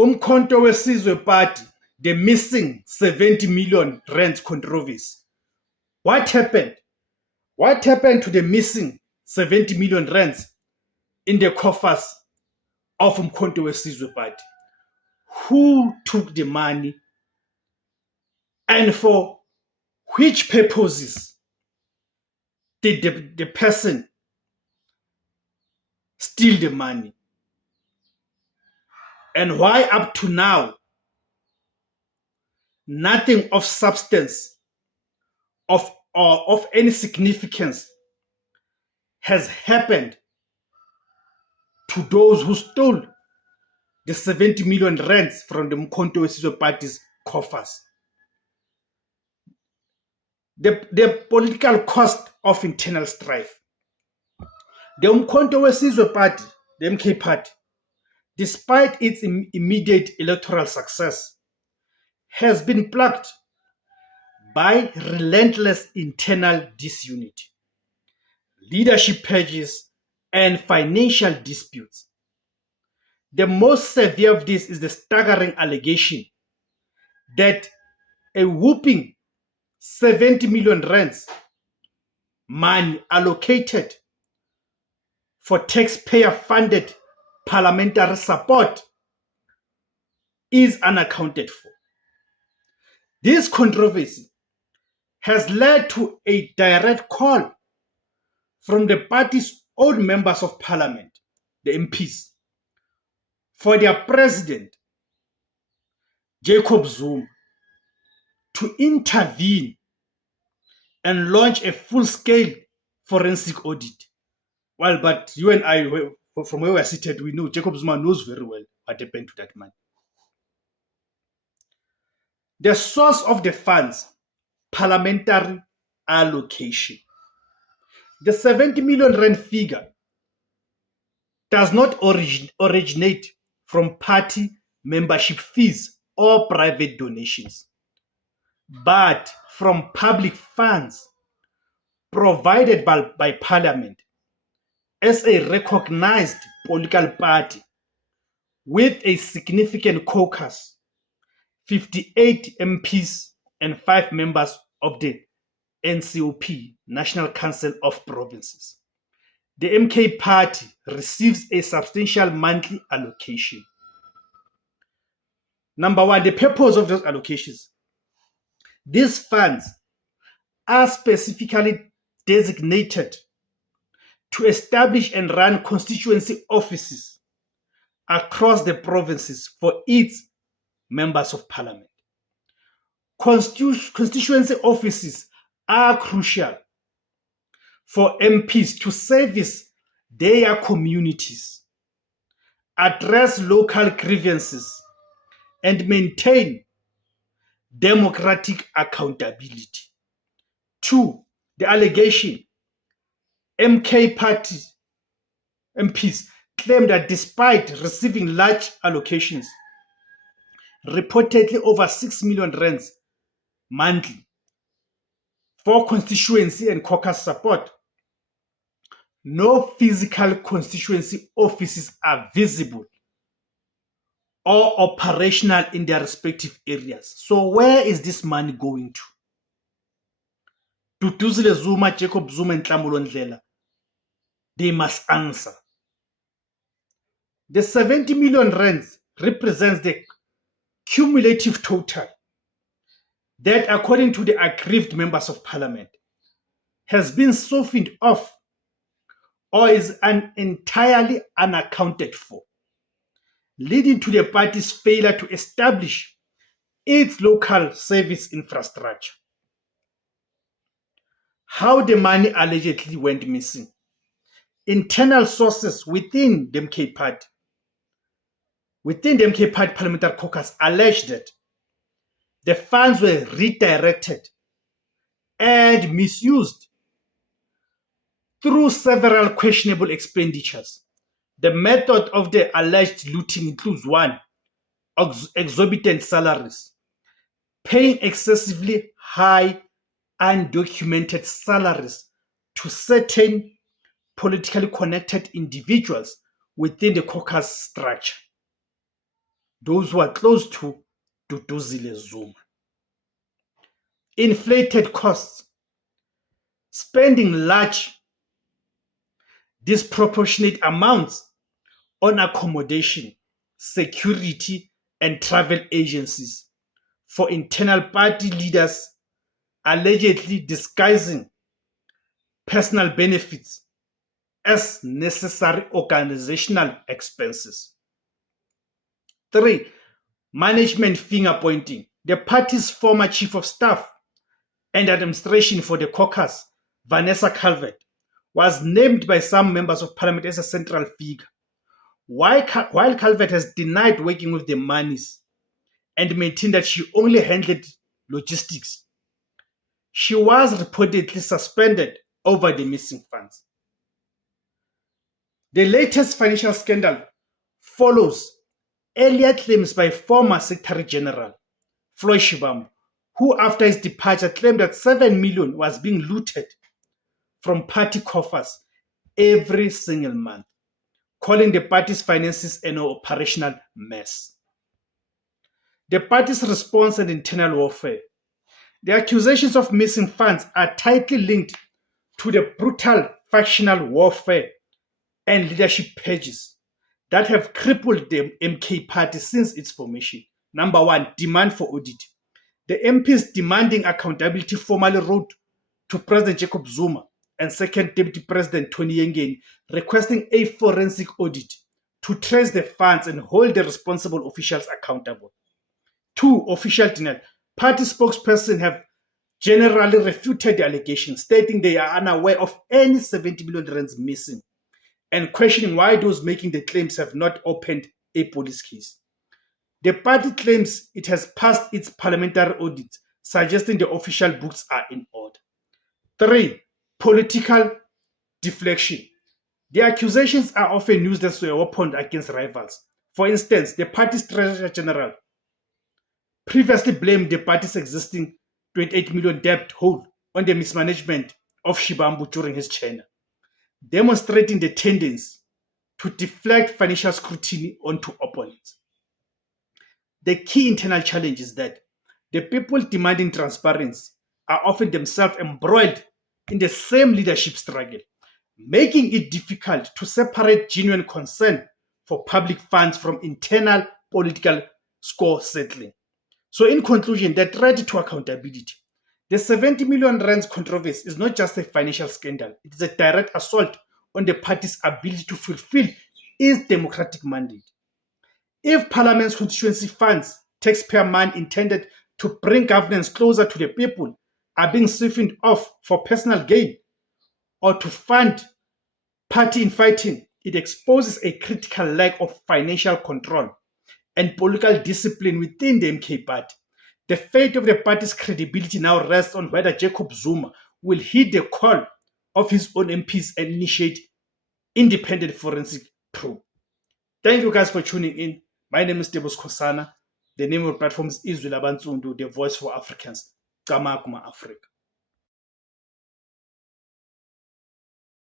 Umkhonto weSizwe Party, the missing 70 million rands controversy. What happened? What happened to the missing 70 million rands in the coffers of Umkhonto weSizwe Party? Who took the money and for which purposes did the person steal the money? And why up to now nothing of substance or of any significance has happened to those who stole the 70 million rands from the Umkhonto weSizwe Party's coffers? The political cost of internal strife. The Umkhonto weSizwe Party, the MK Party, despite its immediate electoral success, has been plagued by relentless internal disunity, leadership purges, and financial disputes. The most severe of this is the staggering allegation that a whopping 70 million rands money allocated for taxpayer-funded parliamentary support is unaccounted for. This controversy has led to a direct call from the party's own members of parliament, the MPs, for their president, Jacob Zuma, to intervene and launch a full-scale forensic audit. Well, but you and I, from where we are seated, we know Jacob Zuma knows very well what happened to that money. The source of the funds, parliamentary allocation. The 70 million rand figure does not originate from party membership fees or private donations, but from public funds provided by Parliament as a recognized political party with a significant caucus, 58 MPs and 5 members of the NCOP, National Council of Provinces. The MK Party receives a substantial monthly allocation. Number one, the purpose of those allocations. These funds are specifically designated to establish and run constituency offices across the provinces for its members of parliament. Constituency offices are crucial for MPs to service their communities, address local grievances, and maintain democratic accountability. 2. The allegation. MK Party MPs claim that despite receiving large allocations, reportedly over 6 million rands monthly, for constituency and caucus support, no physical constituency offices are visible or operational in their respective areas. So where is this money going to? Duduzile Zuma, Jacob Zuma, and Nhlamulo Ndlela, they must answer. The 70 million rands represents the cumulative total that, according to the aggrieved members of parliament, has been softened off or is entirely unaccounted for, leading to the party's failure to establish its local service infrastructure. How the money allegedly went missing. Internal sources within the MK Party parliamentary caucus alleged that the funds were redirected and misused through several questionable expenditures. The method of the alleged looting includes 1. Exorbitant salaries, paying excessively high undocumented salaries to certain politically connected individuals within the caucus structure. those who are close to Duduzile Zuma. Inflated costs, spending large disproportionate amounts on accommodation, security, and travel agencies for internal party leaders, allegedly disguising personal benefits as necessary organizational expenses. 3. Management finger-pointing. The party's former chief of staff and administration for the caucus, Vanessa Calvert, was named by some members of parliament as a central figure. While Calvert has denied working with the Manis and maintained that she only handled logistics, she was reportedly suspended over the missing funds. The latest financial scandal follows earlier claims by former Secretary General Floyd Shivambu, who after his departure claimed that 7 million was being looted from party coffers every single month, calling the party's finances an operational mess. The party's response and internal warfare. The accusations of missing funds are tightly linked to the brutal factional warfare and leadership purges that have crippled the MK party since its formation. Number 1, demand for audit. The MPs demanding accountability formally wrote to President Jacob Zuma and Second Deputy President Tony Yengeni requesting a forensic audit to trace the funds and hold the responsible officials accountable. 2, official denial. Party spokespersons have generally refuted the allegations, stating they are unaware of any 70 million rands missing and questioning why those making the claims have not opened a police case. The party claims it has passed its parliamentary audit, suggesting the official books are in order. 3, political deflection. The accusations are often used as a weapon against rivals. For instance, the party's Treasurer General previously blamed the party's existing 28 million debt hole on the mismanagement of Shivambu during his tenure, demonstrating the tendency to deflect financial scrutiny onto opponents. The key internal challenge is that the people demanding transparency are often themselves embroiled in the same leadership struggle, making it difficult to separate genuine concern for public funds from internal political score settling. So in conclusion, the threat to accountability. The 70 million rands controversy is not just a financial scandal. It is a direct assault on the party's ability to fulfill its democratic mandate. If Parliament's constituency funds, taxpayer money intended to bring governance closer to the people, are being siphoned off for personal gain or to fund party infighting, it exposes a critical lack of financial control and political discipline within the MK party. The fate of the party's credibility now rests on whether Jacob Zuma will heed the call of his own MPs and initiate independent forensic probe. Thank you guys for tuning in. My name is Tebos Kosana. The name of the platform is Izwi Labansundu, the voice for Africans. Kama Africa.